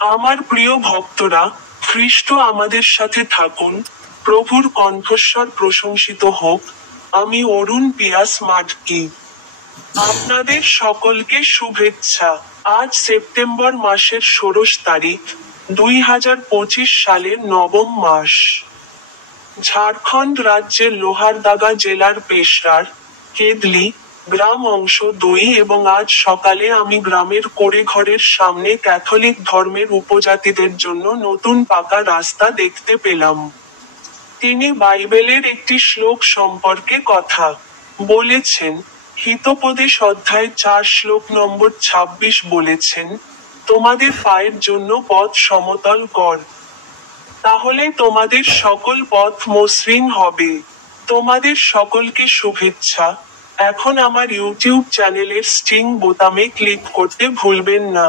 আমার প্রিয় ভক্তরা, খ্রিস্ট আমাদের সাথে থাকুন, প্রভুর কণ্ঠস্বর প্রশংসিত হোক। আমি অরুণ পিয়াস মাটকি। আপনাদের সকলকে শুভেচ্ছা। আজ সেপ্টেম্বর মাসের 16 তারিখ, 2025 সালের নবম মাস। ঝাড়খণ্ড রাজ্যের লোহারদাগা জেলার পেশরার, কেদলি, গ্রাম অংশ 2 এবং আজ সকালে আমি গ্রামের কোড়েঘরের সামনে ক্যাথলিক ধর্মের উপজাতিদের জন্য নতুন পাকা রাস্তা দেখতে পেলাম। তিনি বাইবেলের একটি শ্লোক সম্পর্কে কথা বলেছেন। হিতোপদেশ অধ্যায় 4 শ্লোক নম্বর 26 বলেছেন, তোমাদের পায়ের জন্য পথ সমতল কর। তাহলে তোমাদের সকল পথ মসৃণ হবে। তোমাদের সকলকে শুভেচ্ছা। এখন আমার ইউটিউব চ্যানেলের স্টিং বোতামে ক্লিক করতে ভুলবেন না।